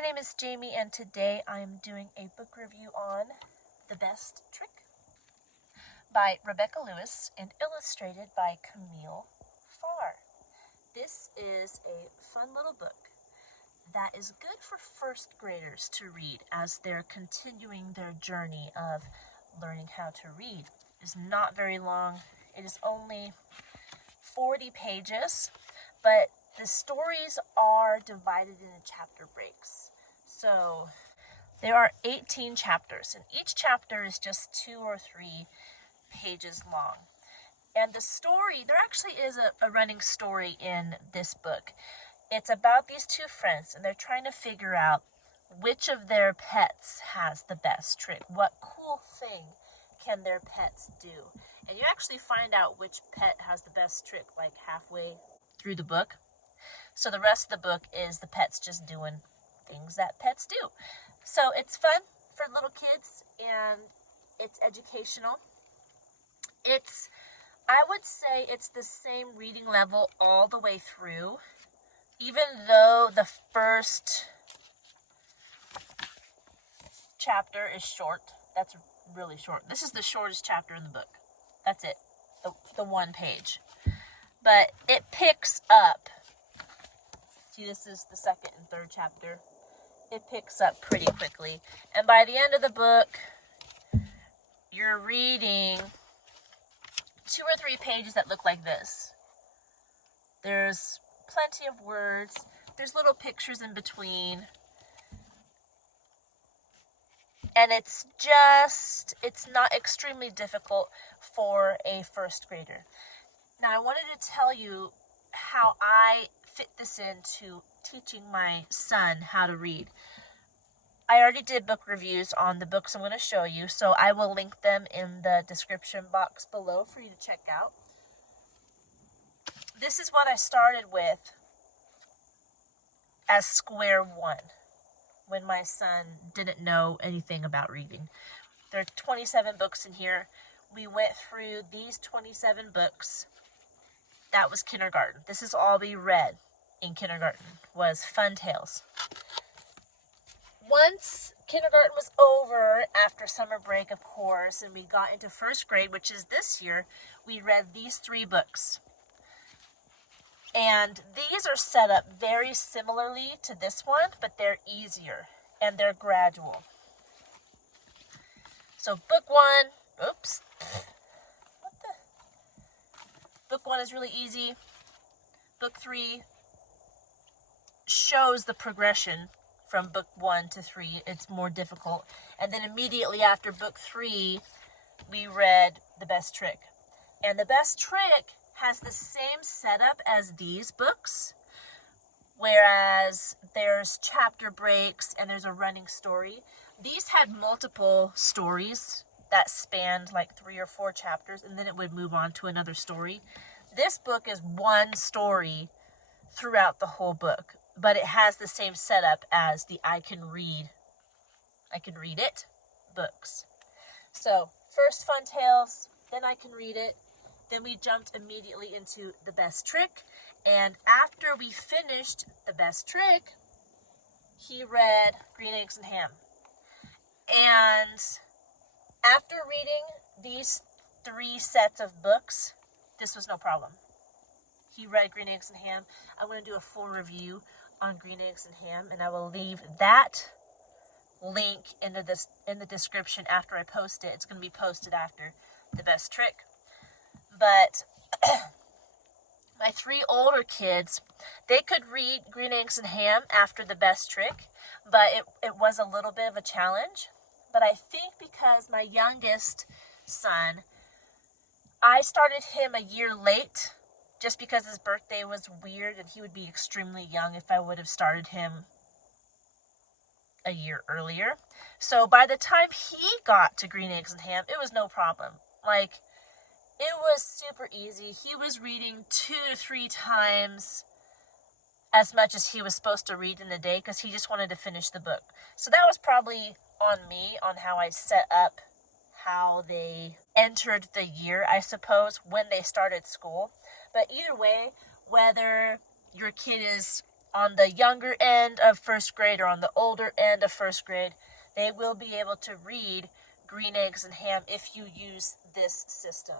My name is Jamie, and today I'm doing a book review on The Best Trick by Rebecca Lewis and illustrated by Camille Farr. This is a fun little book that is good for first graders to read as they're continuing their journey of learning how to read. It is not very long. It is only 40 pages, but the stories are divided into chapter breaks. So there are 18 chapters, and each chapter is just 2 or 3 pages long. And the story, there actually is a running story in this book. It's about these two friends, and they're trying to figure out which of their pets has the best trick. What cool thing can their pets do? And you actually find out which pet has the best trick like halfway through the book. So the rest of the book is the pets just doing things that pets do. So it's fun for little kids and it's educational. I would say it's the same reading level all the way through, even though the first chapter is short. That's really short. This is the shortest chapter in the book. That's it, the one page. But it picks up. See, this is the second and third chapter. It picks up pretty quickly. And by the end of the book, you're reading 2 or 3 pages that look like this. There's plenty of words. There's little pictures in between. And it's not extremely difficult for a first grader. Now, I wanted to tell you how I fit this into teaching my son how to read. I already did book reviews on the books I'm going to show you, so I will link them in the description box below for you to check out. This is what I started with as square one when my son didn't know anything about reading. There are 27 books in here. We went through these 27 books. That was kindergarten. This is all we read in kindergarten, was Fun Tales. Once kindergarten was over, after summer break, of course, and we got into first grade, which is this year, we read these 3 books. And these are set up very similarly to this one, but they're easier and they're gradual. So book 1, Book 1 is really easy. Book 3 shows the progression from book 1 to 3. It's more difficult. And then immediately after book 3, we read The Best Trick. And The Best Trick has the same setup as these books, whereas there's chapter breaks and there's a running story. These had multiple stories that spanned like 3 or 4 chapters, and then it would move on to another story. This book is one story throughout the whole book, but it has the same setup as the I Can Read It books. So first Fun Tales, then I Can Read It, then we jumped immediately into The Best Trick, and after we finished The Best Trick, he read Green Eggs and Ham. And after reading these 3 sets of books, this was no problem. He read Green Eggs and Ham. I'm going to do a full review on Green Eggs and Ham, and I will leave that link in the description after I post it. It's going to be posted after The Best Trick. But my 3 older kids, they could read Green Eggs and Ham after The Best Trick, but it was a little bit of a challenge. But I think because my youngest son, I started him a year late just because his birthday was weird and he would be extremely young if I would have started him a year earlier. So by the time he got to Green Eggs and Ham, it was no problem. Like, it was super easy. He was reading 2 to 3 times as much as he was supposed to read in a day because he just wanted to finish the book. So that was probably on me, on how I set up how they entered the year, I suppose, when they started school. But either way, whether your kid is on the younger end of first grade or on the older end of first grade, they will be able to read Green Eggs and Ham if you use this system.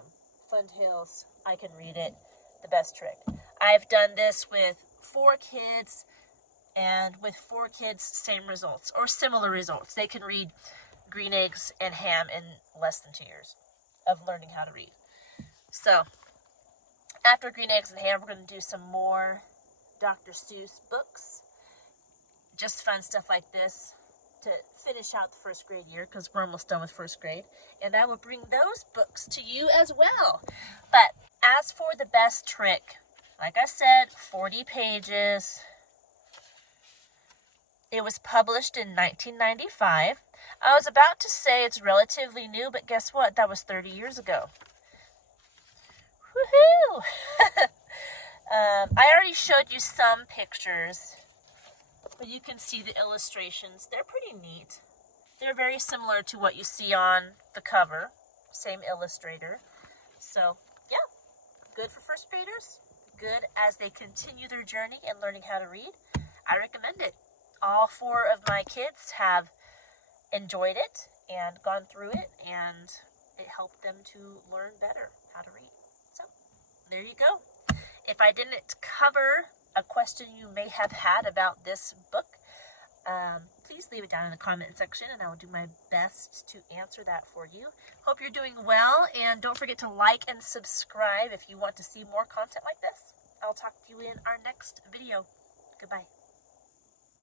Fun Tales, I Can Read It, The Best Trick. I've done this with 4 kids, and with 4 kids, same results or similar results. They can read Green Eggs and Ham in less than 2 years of learning how to read. So, after Green Eggs and Ham, we're going to do some more Dr. Seuss books. Just fun stuff like this to finish out the first grade year, because we're almost done with first grade. And I will bring those books to you as well. But as for The Best Trick, like I said, 40 pages. It was published in 1995. I was about to say it's relatively new, but guess what? That was 30 years ago. Woohoo! I already showed you some pictures, but you can see the illustrations. They're pretty neat. They're very similar to what you see on the cover. Same illustrator. So, yeah, good for first graders. Good as they continue their journey in learning how to read. I recommend it. All 4 of my kids have enjoyed it and gone through it, and it helped them to learn better how to read. So, there you go. If I didn't cover a question you may have had about this book, please leave it down in the comment section, and I will do my best to answer that for you. Hope you're doing well, and don't forget to like and subscribe if you want to see more content like this. I'll talk to you in our next video. Goodbye.